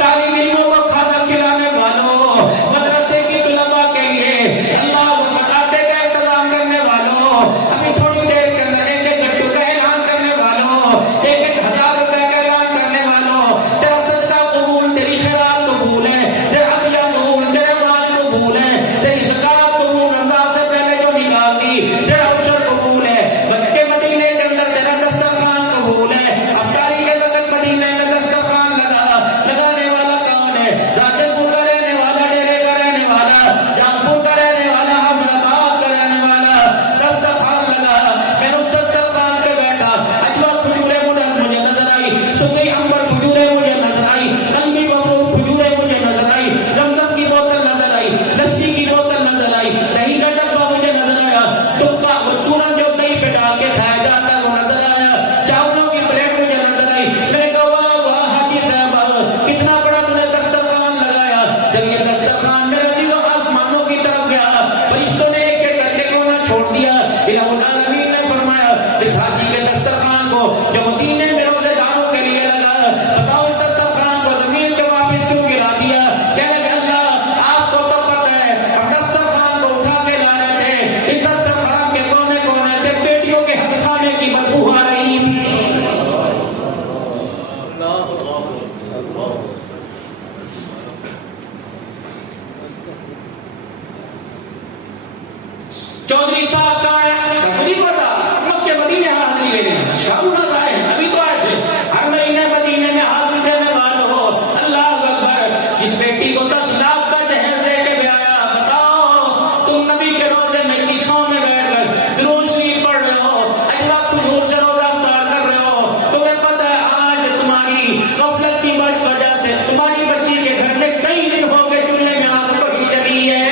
तालिब इल्मों को खाना खिलाने वालों, मदरसे की तुलबा के लिए अल्लाह मकाते का इंतजाम करने वालों, अभी थोड़ी देर के अंदर एक गट्टू का ऐलान करने वालों, 1,000 रुपए का ऐलान करने वालों, तेरा सदका कबूल, तेरी खैरात कबूल है, तेरा अतिया कबूल, तेरे माल कबूल है, तेरी ज़कात कबूल, रमजान से पहले जो निकाली, तेरा अवसर कबूल है, मक्के मदीने के अंदर तेरा दस्तरखान कबूल है, अफ्तारी के वक्त मदीने में दस्तरखान लगाने वाला कौन है? राजनपुर का रहने वाला, डेरे का रहने वाला, जहांपुर का रहने वाला, अहमदाबाद का रहने वाला, दस्तरखान लगा। मैं उस दस्तरखान पे बैठा, अजवा खजूरें मुझे नजर आई, सुगई अंबर खजूरें मुझे नजर आई, लंबी बबरूर खजूरें मुझे नजर आई, जमजम की बोतल नजर आई, लस्सी की बोतल नजर आई, दही का डब्बा मुझे नजर आया, तुक्का वो चूरन जो दही पे डाल के खाया जाता है वो नजर आया, चावलों की प्लेट मुझे नजर आई। मैंने कहा वाह वाह हाजी साहब, कितना बड़ा तूने दस्तरखान लगाया। जब ये दस्तरखान मेरे जीवन आसमानों की तरफ गया, फरिश्तों ने एक एक करके कोना छोड़ दिया। इलाहुल आलमीन ने फरमाया इस हाजी के दस्तरखान को जो मदीने में रोजेदारों के लिए लगा, बताओ इस दस्तरखान को जमीन पे वापस क्यों गिरा दिया? कहने लगे अल्लाह आपको तो पता है, हम दस्तरखान को उठा के ला रहे थे, इस दस्तरखान के कोने कोने से बेटियों के हक खाने की बदबू आ रही थी। चौधरी साहब कहाँ है? नहीं पता, मक्के मदीने हाजिरी लेने शाहबाज आए, अभी तो आए थे। हर महीने मदीने में हाजिरी देने वाले हो, अल्लाह अकबर। जिस बेटी को 10 लाख का जहर दे के ब्याया, बताओ तुम नबी के रोजे में की छांव में बैठकर दुरूद शरीफ पढ़ रहे हो, अजवा खजूर से रोजा अफ्तार कर रहे हो। तुम्हें पता है आज तुम्हारी गफलत की वजह से तुम्हारी बच्ची के घर में कई दिन हो गए चूल्हे में आग पकड़ी चली है।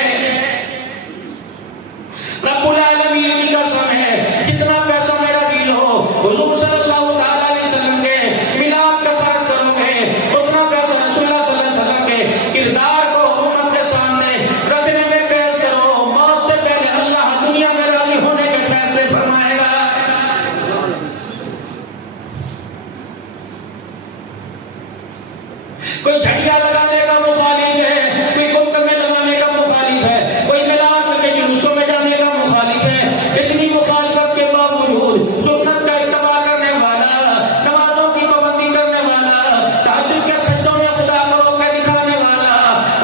रब्बुल आलमीन की कसम है, जितना पैसा मेरा दिल हो हुजूर सल्लल्लाहु तआला अलैहि वसल्लम के मिलाद पे खर्च करोगे, उतना पैसा रसूलुल्लाह सल्लल्लाहु अलैहि वसल्लम के किरदार को उम्मत के सामने रखने में पेश करो। मौत से पहले अल्लाह दुनिया में राजी होने के फैसले फरमाएगा। कोई झटिया लगाने का मुखालिफ है, कोई कुंभ में लगाने का मुखालिफ है, कोई मिलाद के जुलूसों में जाने का मुखालिफ है। इतनी मुखालिफत के बावजूद सुन्नत का इत्तबा करने वाला, नमाजों की पाबंदी करने वाला, तहज्जुद के सजदों में खुदा को रोक के दिखाने वाला,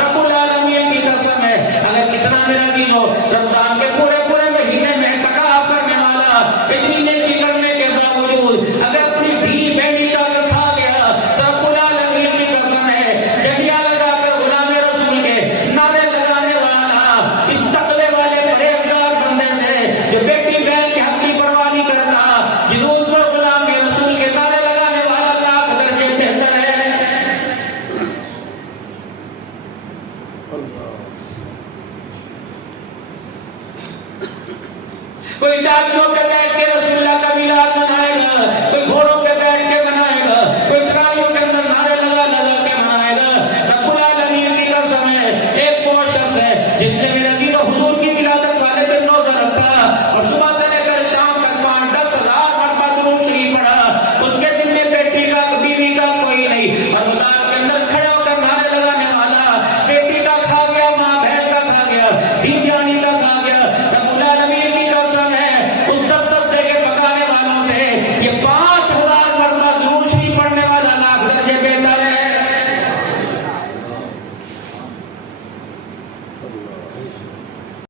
रब्बुल आलमीन की कसम है अगर कितना मेरा दिल हो रमजान के पूरे पूरे महीने में इत्काफ करने वाला, इतनी नेकी करने के बावजूद अगर अपनी धी बेटी का खा गया तो रब्बुल आलमीन की कसम है जड़ियां लगाकर गुलाम रसूल के नारे लगाने वाला, इस तकवे वाले परहेजगार बंदे से जो बेटी बहन के हक की परवाह नहीं करता, जुलूस पर गुलाम रसूल के नारे लगाने वाला लाख दर्जे बेहतर है। कोई डाचियों पे बैठ के रसूलुल्लाह का मिलाद मनाएगा, कोई घोड़ों पे बैठ के मनाएगा, कोई ट्रालियों के अंदर नारे लगा लगा के मनाएगा। रब्बुल आलमीन की कसम है एक वो शख्स है जिसने मेरे जीरो हुजूर की विलादत वाले दिन रोजा रखा और सुबह से लेकर शाम तक 10,000 मरतबा दुरूद शरीफ पढ़ा, उसके दिन में बेटी का बीवी का कोई नहीं, और मैदान के अंदर खड़े होकर नारे लगाने वाला, बेटी का खा गया, माँ बहन का खा गया, धी जानी का खा गया। रब्बुल आलमीन की कसम है उस 10 दे के पकाने वालों से ये 5,000 मरतबा दुरूद शरीफ पढ़ने वाला लाख दर्जे बेहतर है।